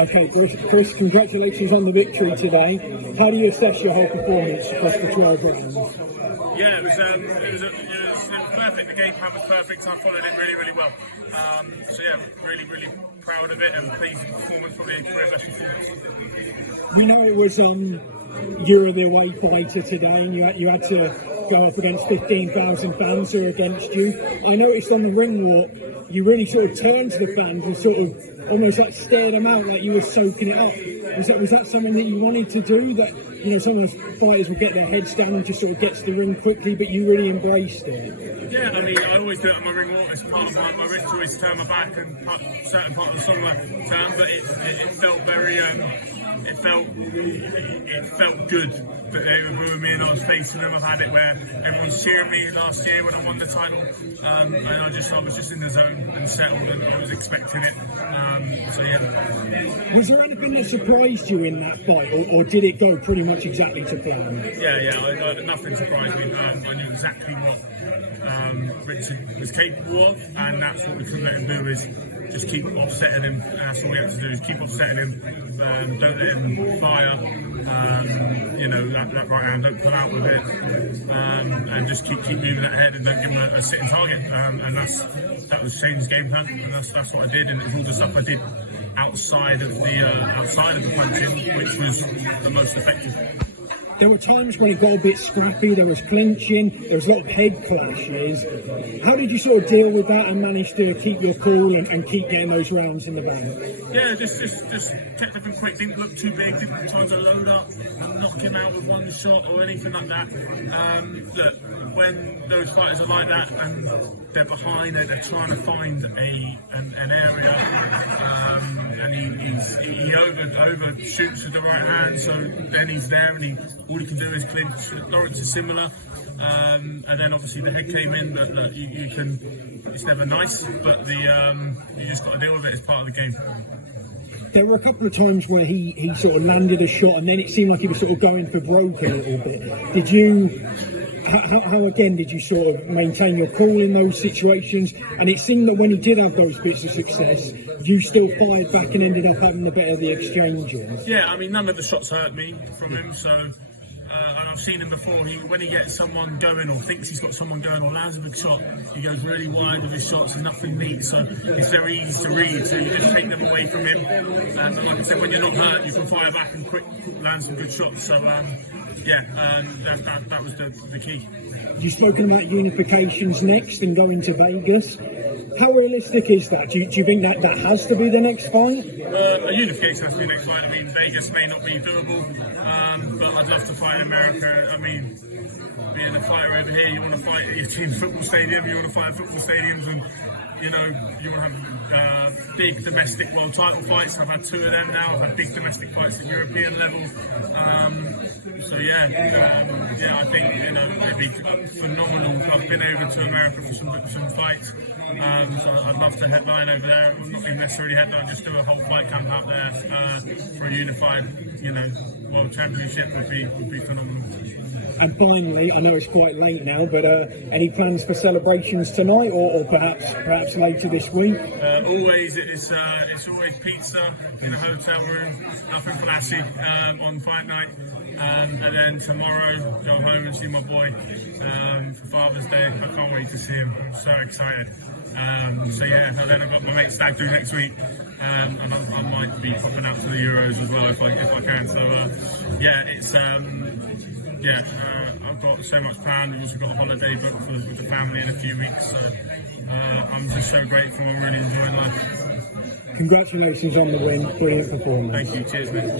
Okay, Chris, congratulations on the victory today. How do you assess your whole performance across the 12 rounds? Yeah, it was perfect. The game plan was perfect, and I followed it really, really well. So yeah, really, really proud of it, and pleased with the performance, probably a career best performance. We know it was you were the away fighter today, and you had to go up against 15,000 fans who are against you. I noticed on the ring walk, you really sort of turned to the fans and sort of almost like stared them out like you were soaking it up. Was that something that you wanted to do? That, you know, some of the fighters will get their heads down and just sort of get to the ring quickly, but you really embraced it. Yeah, I mean, I always do it on my ring walk. It's part of my ritual is to turn my back and certain part of the song I turn, but it felt very, it felt good that they were booing me and I was facing them. I've had it where everyone's cheering me last year when I won the title, and I was just in the zone and settled, and I was expecting it. So yeah. Was there anything that surprised you in that fight, or did it go pretty much exactly to plan? Yeah, nothing surprised me. I knew exactly what Richard was capable of, and that's what we couldn't let him do, is just keep offsetting him. That's all we have to do, is keep offsetting him. Don't let him fire. You know, that right hand, don't pull out with it, and just keep moving that head, and don't give him a sitting target. And that was Shane's game plan, and that's what I did, and it was all the stuff I did outside of the punching, which was the most effective. There were times when it got a bit scrappy, there was clinching, there was a lot of head clashes. How did you sort of deal with that and manage to keep your cool and keep getting those rounds in the bank? Yeah, just kept everything quick, didn't look too big, didn't try to load up and knock him out with one shot or anything like that. Look, when those fighters are like that and they're behind, they're trying to find an area, and he overshoots with the right hand, so then he's there and all he can do is clinch. Lawrence is similar, and then obviously the head came in, but look, you can, it's never nice, but you just got to deal with it as part of the game. There were a couple of times where he sort of landed a shot and then it seemed like he was sort of going for broke a little bit. Did you, how again did you sort of maintain your cool in those situations? And it seemed that when he did have those bits of success, you still fired back and ended up having the better of the exchanges. Yeah, I mean, none of the shots hurt me from him, so... and I've seen him before, when he gets someone going or thinks he's got someone going or lands a big shot, he goes really wide with his shots and nothing meets, so it's very easy to read, so you just take them away from him, and like I said, when you're not hurt you can fire back and quick land some good shots, so that was the key. You've spoken about unifications next and going to Vegas. How realistic is that? Do you think that has to be the next fight? A unification has to be the next fight. I mean, Vegas may not be doable, but I'd love to fight in America. I mean, being a fighter over here, you want to fight at your team's football stadium, you want to fight at football stadiums, and you know, you want to have big domestic world title fights. I've had 2 of them now. I've had big domestic fights at European level. So I think, you know, it'd be phenomenal. I've been over to America for some fights, so I'd love to headline over there. Not even necessarily headline, just do a whole fight camp out there for a unified, you know, world championship would be phenomenal. And finally, I know it's quite late now, but any plans for celebrations tonight, or perhaps later this week? It's always pizza in a hotel room, nothing flashy on fight night, and then tomorrow go home and see my boy for Father's Day. I can't wait to see him. I'm so excited. And then I've got my mate Stag do next week, and I might be popping out to the Euros as well if I can. So I've got so much planned. We've also got a holiday booked with the family in a few weeks, so I'm just so grateful. I'm really enjoying life. Congratulations on the win. Brilliant performance. Thank you. Cheers, mate.